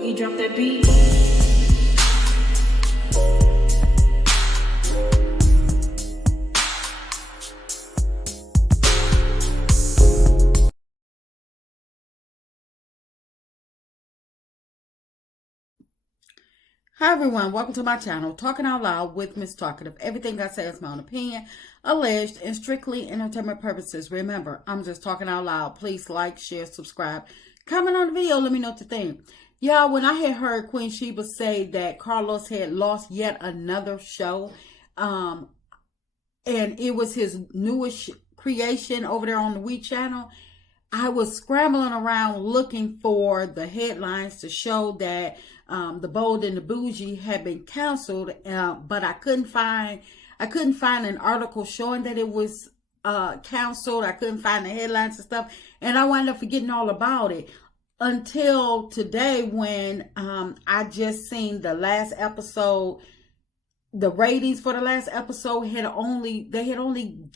Boogie, drop that beat. Hi everyone, welcome to my channel, Talking Out Loud with Miss Talkative. Everything I say is my own opinion, alleged, and strictly entertainment purposes. Remember, I'm just talking out loud. Please like, share, subscribe, comment on the video, let me know what you think. Y'all, when I had heard Queen Sheba say that Carlos had lost yet another show, and it was his newest creation over there on the We channel, I was scrambling around looking for the headlines to show that the Bold and the Bougie had been canceled, but I couldn't find an article showing that it was canceled. I couldn't find the headlines and stuff, and I wound up forgetting all about it until today when I just seen the last episode. The ratings for the last episode had only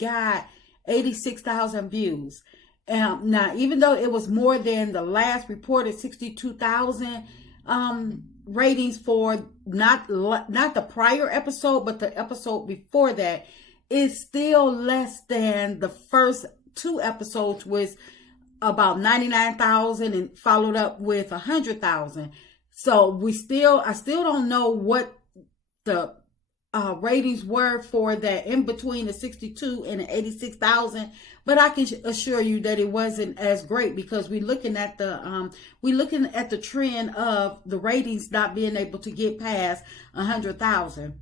got 86,000 views. Now, even though it was more than the last reported 62,000 ratings for not the prior episode, but the episode before that, is still less than the first two episodes, with about 99,000 and followed up with 100,000. So I still don't know what the ratings were for that in between the 62 and the 86,000, but I can assure you that it wasn't as great, because we're looking at the trend of the ratings not being able to get past 100,000,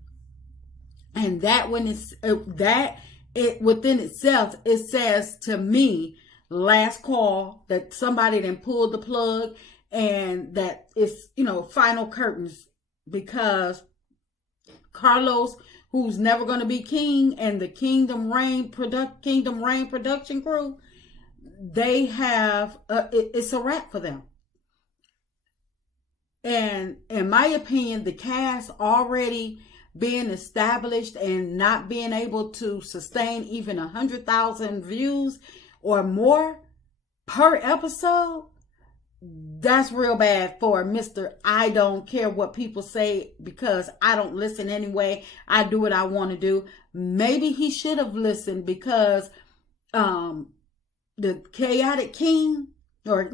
and that when it within itself, it says to me, last call, that somebody then pulled the plug, and that it's final curtains, because Carlos, who's never going to be king, and the Kingdom Reign production crew, they have it's a wrap for them. And in my opinion, the cast already being established and not being able to sustain even 100,000 views or more per episode, that's real bad for Mr. I don't care what people say, because I don't listen anyway. I do what I want to do. Maybe he should have listened, because the chaotic king, or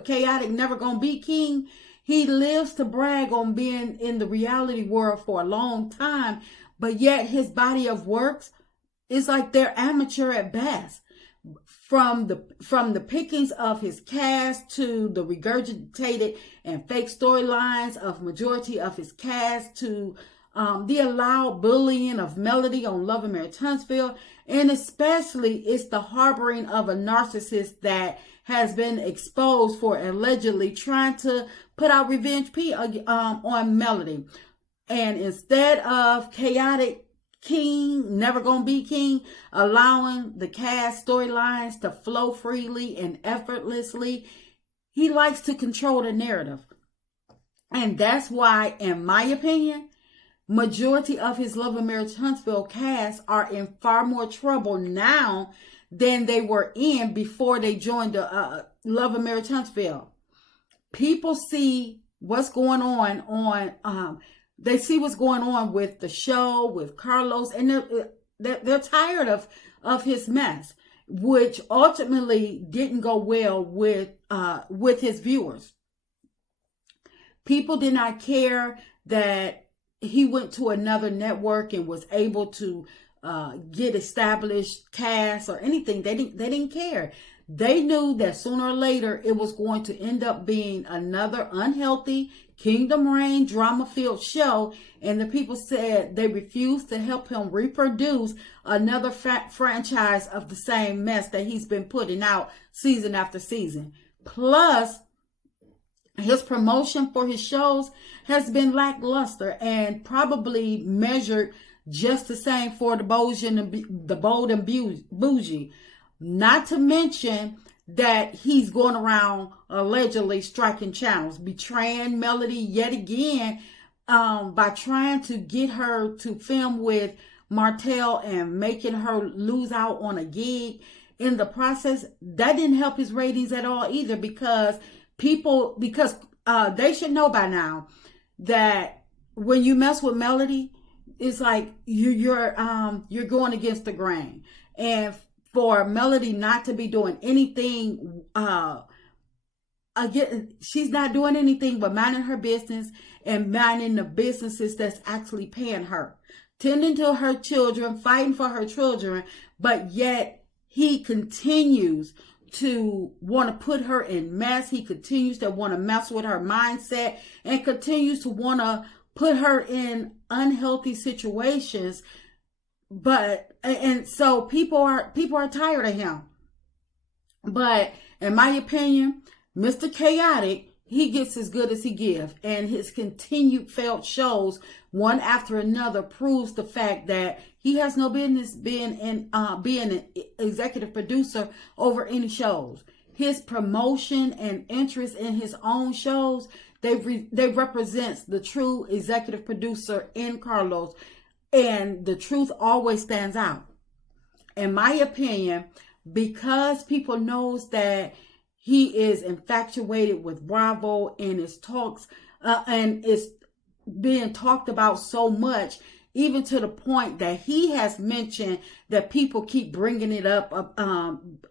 chaotic never gonna be king, he lives to brag on being in the reality world for a long time, but yet his body of works is like they're amateur at best. From the pickings of his cast to the regurgitated and fake storylines of majority of his cast to the allowed bullying of Melody on Love and Marriage Huntsville, and especially it's the harboring of a narcissist that has been exposed for allegedly trying to put out revenge on Melody. And instead of chaotic king, never gonna be king, allowing the cast storylines to flow freely and effortlessly, he likes to control the narrative. And that's why, in my opinion, majority of his Love and Marriage Huntsville cast are in far more trouble now than they were in before they joined the Love and Marriage Huntsville. People see what's going on they see what's going on with the show, with Carlos, and they're tired of his mess, which ultimately didn't go well with his viewers. People did not care that he went to another network and was able to get established cast or anything. They didn't care. They knew that sooner or later it was going to end up being another unhealthy Kingdom Reign drama-filled show, and the people said they refused to help him reproduce another franchise of the same mess that he's been putting out season after season. Plus, his promotion for his shows has been lackluster and probably measured just the same for the Bold and Bougie. Not to mention that he's going around allegedly striking channels, betraying Melody yet again by trying to get her to film with Martell and making her lose out on a gig. In the process, that didn't help his ratings at all either, because they should know by now that when you mess with Melody, it's like you're going against the grain. And for Melody not to be doing anything, again, she's not doing anything but minding her business and minding the businesses that's actually paying her, tending to her children, fighting for her children, but yet he continues to want to put her in mess. He continues to want to mess with her mindset and continues to want to put her in unhealthy situations. And so people are tired of him. But in my opinion, Mr. Chaotic, he gets as good as he gives, and his continued failed shows, one after another, proves the fact that he has no business being an executive producer over any shows. His promotion and interest in his own shows, they represents the true executive producer in Carlos, and the truth always stands out. In my opinion, because people knows that he is infatuated with Bravo and his talks, and it's being talked about so much, even to the point that he has mentioned that people keep bringing it up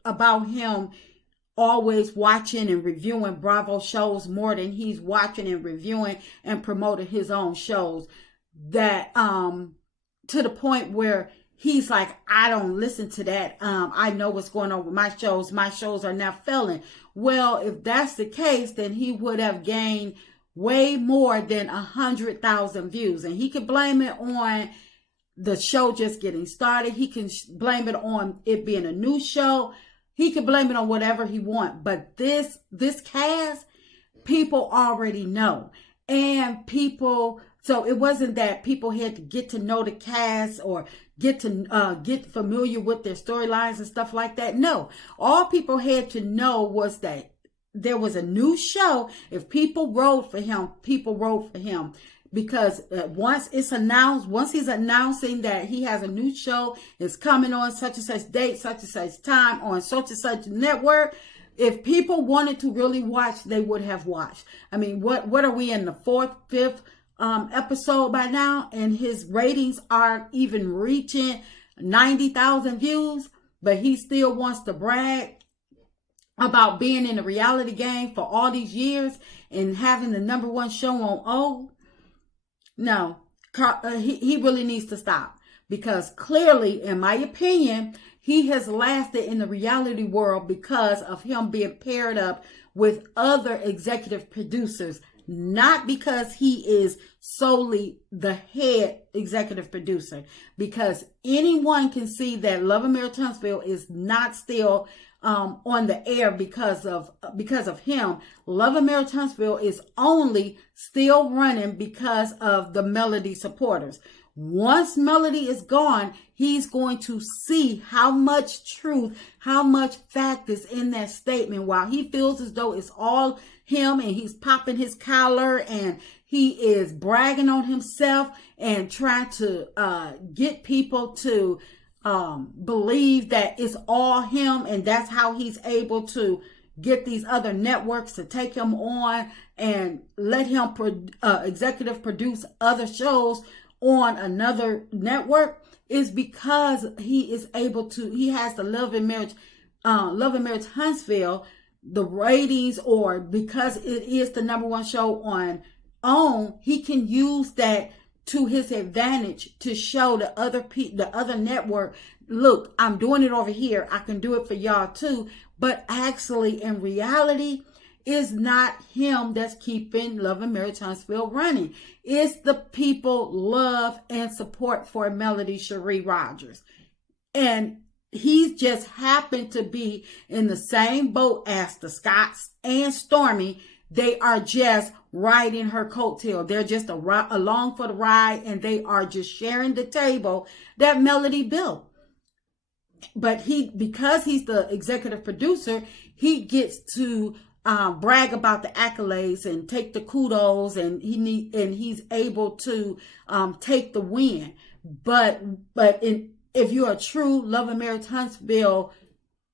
about him always watching and reviewing Bravo shows more than he's watching and reviewing and promoting his own shows. That to the point where he's like, I don't listen to that. I know what's going on with my shows. My shows are now failing. Well, if that's the case, then he would have gained way more than 100,000 views. And he could blame it on the show just getting started. He can blame it on it being a new show. He could blame it on whatever he wants. But this cast, people already know. And so it wasn't that people had to get to know the cast or get familiar with their storylines and stuff like that. No, all people had to know was that there was a new show. If people rode for him, people rode for him. Because once he's announcing that he has a new show, it's coming on such and such date, such and such time, on such and such network, if people wanted to really watch, they would have watched. I mean, what are we in the fourth, fifth episode by now, and his ratings aren't even reaching 90,000 views, but he still wants to brag about being in the reality game for all these years and having the #1 show on O. No, he really needs to stop, because clearly, in my opinion, he has lasted in the reality world because of him being paired up with other executive producers, not because he is solely the head executive producer. Because anyone can see that Love and Marriage Huntsville is not still on the air because of him. Love and Marriage Huntsville is only still running because of the Melody supporters. Once Melody is gone, he's going to see how much truth, how much fact is in that statement. While he feels as though it's all him and he's popping his collar and he is bragging on himself and trying to get people to believe that it's all him, and that's how he's able to get these other networks to take him on and let him executive produce other shows on another network, is because he is able to, he has the Love and Marriage Huntsville, the ratings, or because it is the #1 show on OWN, he can use that to his advantage to show the other network, look, I'm doing it over here, I can do it for y'all too. But actually, in reality, it's not him that's keeping Love and Marriage Huntsville running. It's the people love and support for Melody Sheree Rogers. And he's just happened to be in the same boat as the Scotts and Stormy. They are just riding her coattail. They're just along for the ride, and they are just sharing the table that Melody built. But because he's the executive producer, he gets to brag about the accolades and take the kudos, and he's able to take the win. But if you're a true Love and Marriage Huntsville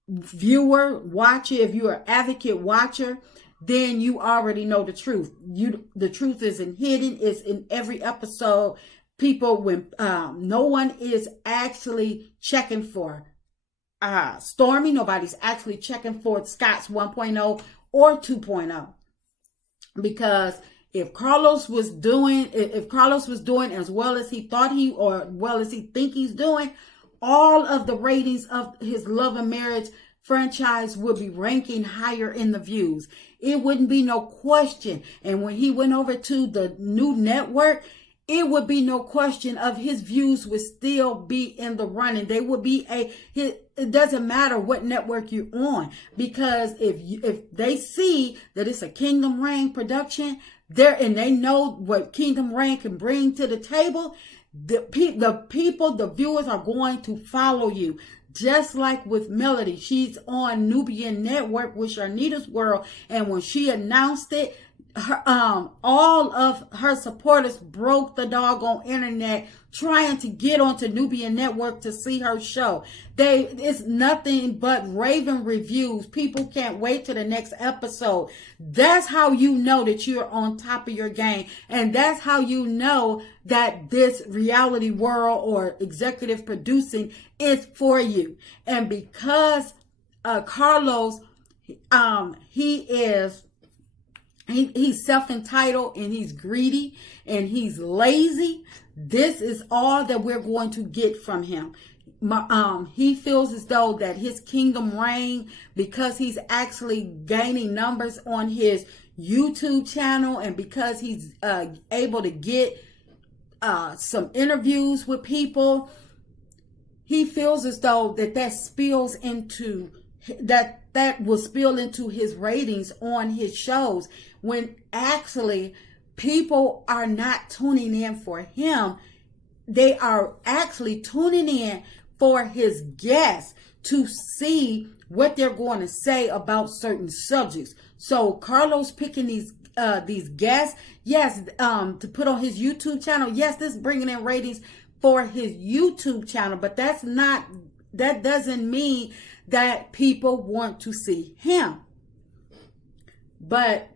viewer, watcher, if you're an advocate watcher, then you already know the truth. The truth isn't hidden. It's in every episode. People, when no one is actually checking for Stormy, nobody's actually checking for Scott's 1.0 or 2.0. Because if Carlos was doing as well as he thought well as he think he's doing, all of the ratings of his Love and Marriage franchise would be ranking higher in the views. It wouldn't be no question. And when he went over to the new network, it would be no question of his views would still be in the running. They would be it doesn't matter what network you're on, because if they see that it's a Kingdom Reign production and they know what Kingdom Reign can bring to the table, the viewers are going to follow you. Just like with Melody, she's on Nubian Network with Sharnita's World, and when she announced it, all of her supporters broke the doggone internet trying to get onto Nubian Network to see her show. It's nothing but raving reviews. People can't wait to the next episode. That's how you know that you're on top of your game. And that's how you know that this reality world or executive producing is for you. And because Carlos, he's self-entitled and he's greedy and he's lazy. This is all that we're going to get from him. He feels as though that his Kingdom Reign, because he's actually gaining numbers on his YouTube channel and because he's able to get some interviews with people, he feels as though that spills into that will spill into his ratings on his shows, when actually people are not tuning in for him. They are actually tuning in for his guests to see what they're going to say about certain subjects. So Carlos picking these guests, yes, to put on his YouTube channel, yes, this is bringing in ratings for his YouTube channel, but that doesn't mean that people want to see him. But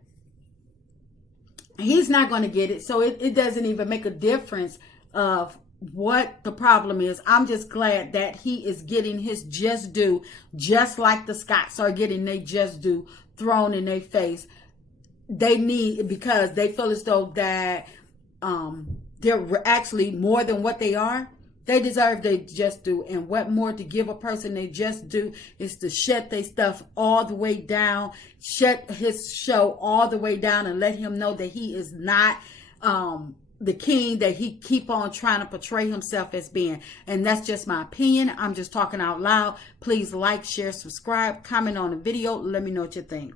he's not going to get it. So it doesn't even make a difference of what the problem is. I'm just glad that he is getting his just due, just like the Scotts are getting their just due thrown in their face. They need, because they feel as though that they're actually more than what they are. They deserve their just due. And what more to give a person they just due is to shut their stuff all the way down, shut his show all the way down, and let him know that he is not the king that he keep on trying to portray himself as being. And that's just my opinion. I'm just talking out loud. Please like, share, subscribe, comment on the video. Let me know what you think.